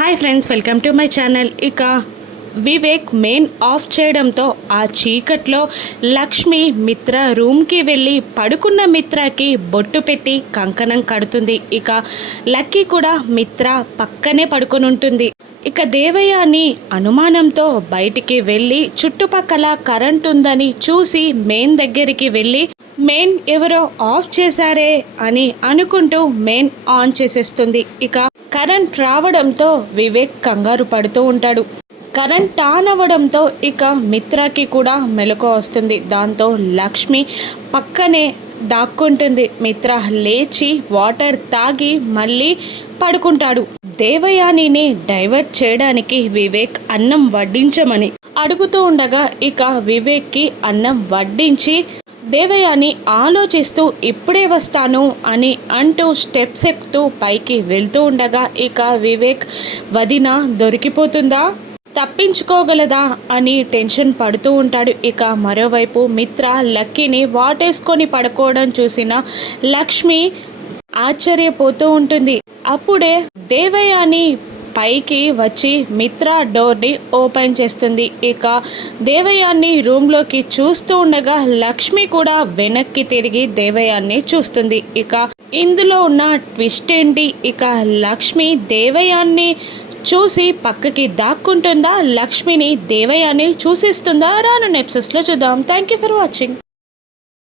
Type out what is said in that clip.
Hi friends welcome to my channel. ఇక Vivek main of చేయడంతో ఆ చీకట్లో లక్ష్మి మిత్ర రూమ్కి వెళ్ళి పడుకున్న మిత్రకి బొట్టు పెట్టి కంకణం కడుతుంది. ఇక లక్కీ కూడా మిత్ర పక్కనే పడుకొని ఉంటుంది ఇక దేవయాని అనుమానంతో బయటికి వెళ్ళి చుట్టుపక్కల కరెంట్ ఉందని చూసి మెయిన్ దగ్గరికి వెళ్ళి మెయిన్ ఎవరో ఆఫ్ చేశారే అని అనుకుంటూ మెయిన్ ఆన్ చేసేస్తుంది. ఇక కరెంట్ రావడంతో వివేక్ కంగారు పడుతూ ఉంటాడు. కరెంట్ ఆన్ అవ్వడంతో ఇక మిత్రకి కూడా మెలకు వస్తుంది. దాంతో లక్ష్మి పక్కనే దాక్కుంటుంది. మిత్ర లేచి వాటర్ తాగి మళ్ళీ పడుకుంటాడు. దేవయానిని డైవర్ట్ చేయడానికి వివేక్ అన్నం వడ్డించమని అడుగుతూ ఉండగా ఇక వివేక్కి అన్నం వడ్డించి దేవయాని ఆలోచిస్తూ ఇప్పుడే వస్తాను అని అంటూ స్టెప్స్ ఎక్కుతూ పైకి వెళ్తూ ఉండగా ఇక వివేక్ వదిన దొరికిపోతుందా? తప్పించుకోగలదా అని టెన్షన్ పడుతూ ఉంటాడు. ఇక మరోవైపు మిత్ర లక్కీని వాటేసుకొని పడుకోవడం చూసిన లక్ష్మి ఆశ్చర్యపోతూ ఉంటుంది. అప్పుడే దేవయాని పైకి వచ్చి మిత్ర డోర్ని ఓపెన్ చేస్తుంది. ఇక దేవయాన్ని రూమ్లోకి చూస్తూ ఉండగా లక్ష్మి కూడా వెనక్కి తిరిగి దేవయాన్ని చూస్తుంది. ఇక ఇందులో ఉన్న ట్విస్ట్ ఏంటి? ఇక లక్ష్మి దేవయాన్ని చూసి పక్కకి దాక్కుంటుందా లక్ష్మిని దేవయాని చూసిస్తుందా రాను నెప్సెస్లో చూద్దాం. Thank you for watching